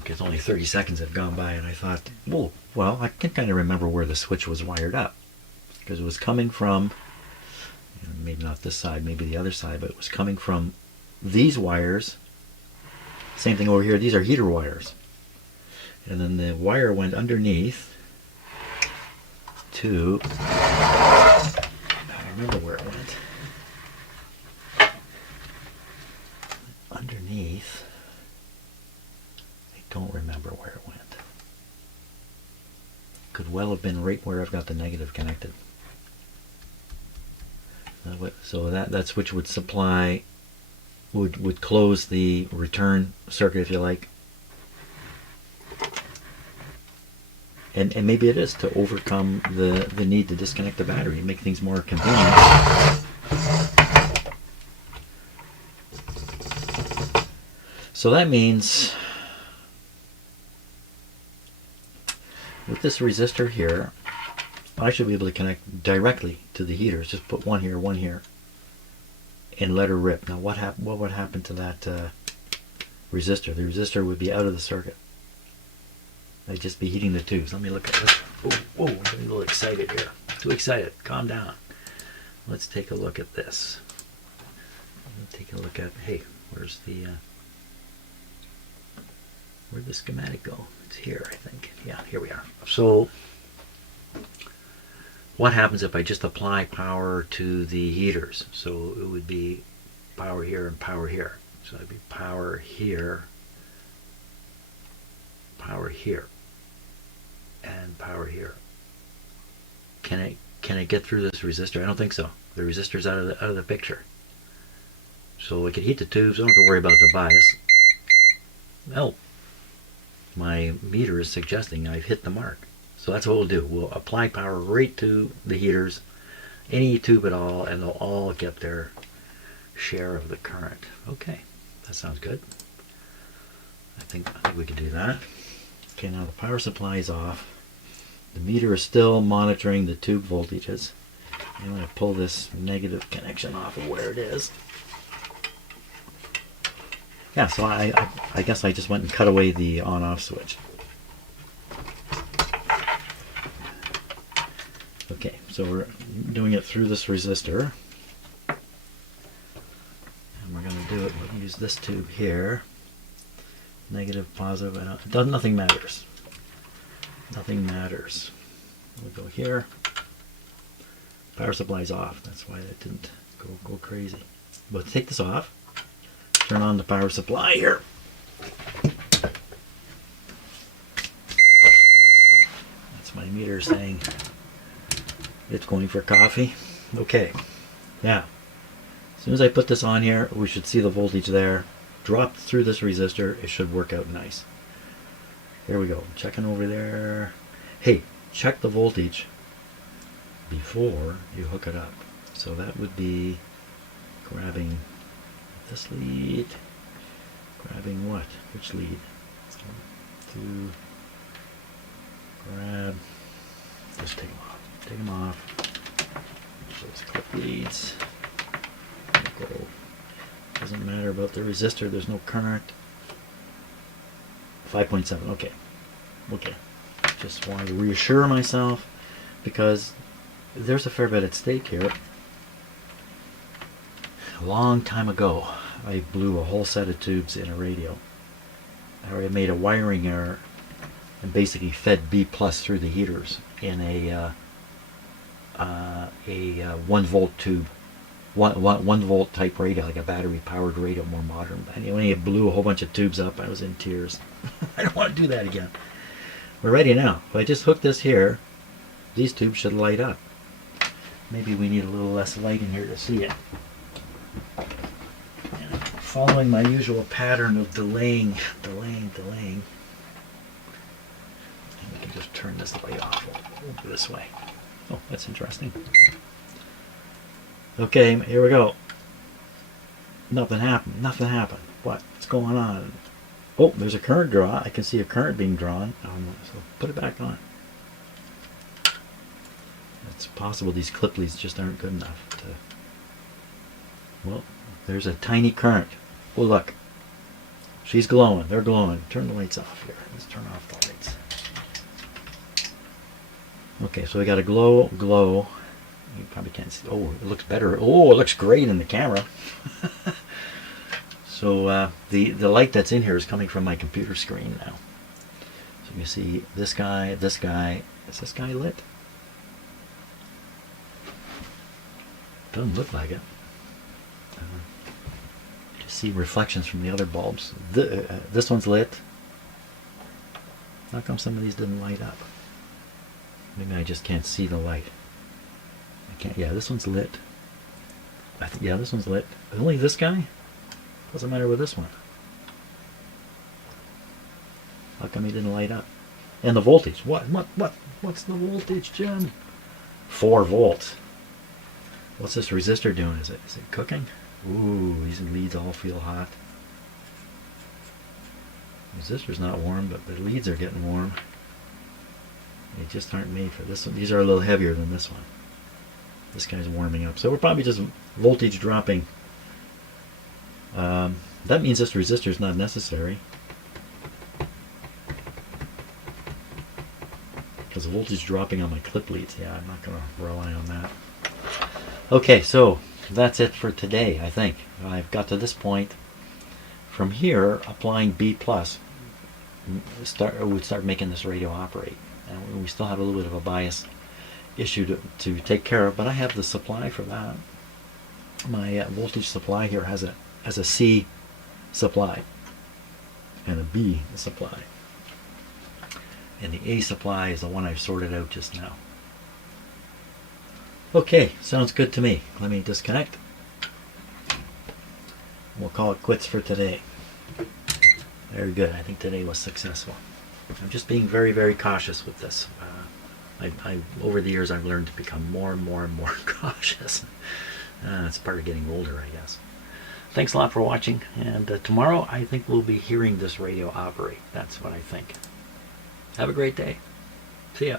Okay, it's only 30 seconds have gone by, and I thought, oh, well, I can kind of remember where the switch was wired up, because it was coming from, maybe not this side, maybe the other side, but it was coming from these wires. Same thing over here. These are heater wires. And then the wire went underneath to, I don't remember where it went. Underneath, I don't remember where it went. Could well have been right where I've got the negative connected. So that switch would supply, would close the return circuit, if you like. And maybe it is to overcome the need to disconnect the battery and make things more convenient. So that means with this resistor here, I should be able to connect directly to the heaters. Just put one here, and let her rip. Now what would happen to that resistor? The resistor would be out of the circuit. I'd just be heating the tubes. Let me look at this. Whoa, I'm getting a little excited here. Too excited. Calm down. Let's take a look at this. Take a look at, hey, where'd the schematic go? It's here, I think. Yeah, here we are. So what happens if I just apply power to the heaters? So it would be power here and power here. So that'd be power here, and power here. Can it get through this resistor? I don't think so. The resistor's out of the picture. So we could heat the tubes. Don't have to worry about the bias. Oh, my meter is suggesting I've hit the mark. So that's what we'll do. We'll apply power right to the heaters, any tube at all, and they'll all get their share of the current. Okay, that sounds good. I think we can do that. Okay, now the power supply is off. The meter is still monitoring the tube voltages. I'm going to pull this negative connection off of where it is. Yeah, so I guess I just went and cut away the on-off switch. Okay, so we're doing it through this resistor. And we're going to do it, we'll use this tube here. Negative, positive, nothing matters. Nothing matters. We'll go here. Power supply's off. That's why that didn't go crazy. We'll take this off. Turn on the power supply here. That's my meter saying it's going for coffee. Okay. Yeah. As soon as I put this on here, we should see the voltage there. Drop through this resistor. It should work out nice. There we go. Checking over there. Hey, check the voltage before you hook it up. So that would be grabbing this lead. Grabbing what? Which lead? So to grab. Just take them off. Take them off. Those clip leads. Go. Doesn't matter about the resistor. There's no current. 5.7. Okay. Okay. Just wanted to reassure myself because there's a fair bit at stake here. A long time ago, I blew a whole set of tubes in a radio. I made a wiring error and basically fed B plus through the heaters in a 1 volt tube. 1 volt type radio, like a battery powered radio, more modern. Anyway, it blew a whole bunch of tubes up. I was in tears. I don't want to do that again. We're ready now. If I just hook this here, these tubes should light up. Maybe we need a little less light in here to see it. And following my usual pattern of delaying. And we can just turn this light off over this way. Oh, that's interesting. Okay, here we go. Nothing happened. Nothing happened. What's going on? Oh, there's a current draw. I can see a current being drawn. So put it back on. It's possible these clip leads just aren't good enough to... Well, there's a tiny current. Oh, look. She's glowing. They're glowing. Turn the lights off here. Let's turn off the lights. Okay, so we got a glow. You probably can't see. Oh, it looks better. Oh, it looks great in the camera. So the light that's in here is coming from my computer screen now. So you can see this guy. Is this guy lit? Doesn't look like it. Just see reflections from the other bulbs. This one's lit. How come some of these didn't light up? Maybe I just can't see the light. I can't. Yeah, this one's lit. Yeah, this one's lit. Only this guy? What's the matter with this one? How come he didn't light up? And the voltage. What's the voltage, Jim? 4 volts. What's this resistor doing? Is it cooking? Ooh, these leads all feel hot. The resistor's not warm, but the leads are getting warm. They just aren't made for this one. These are a little heavier than this one. This guy's warming up. So we're probably just voltage dropping. That means this resistor is not necessary. Because the voltage dropping on my clip leads. Yeah, I'm not going to rely on that. Okay, so that's it for today, I think. I've got to this point. From here, applying B+, would start making this radio operate. And we still have a little bit of a bias issue to take care of, but I have the supply for that. My voltage supply here has a C supply and a B supply. And the A supply is the one I've sorted out just now. Okay, sounds good to me. Let me disconnect. We'll call it quits for today. Very good. I think today was successful. I'm just being very, very cautious with this. Over the years, I've learned to become more and more and more cautious. It's part of getting older, I guess. Thanks a lot for watching. And tomorrow, I think we'll be hearing this radio operate. That's what I think. Have a great day. See ya.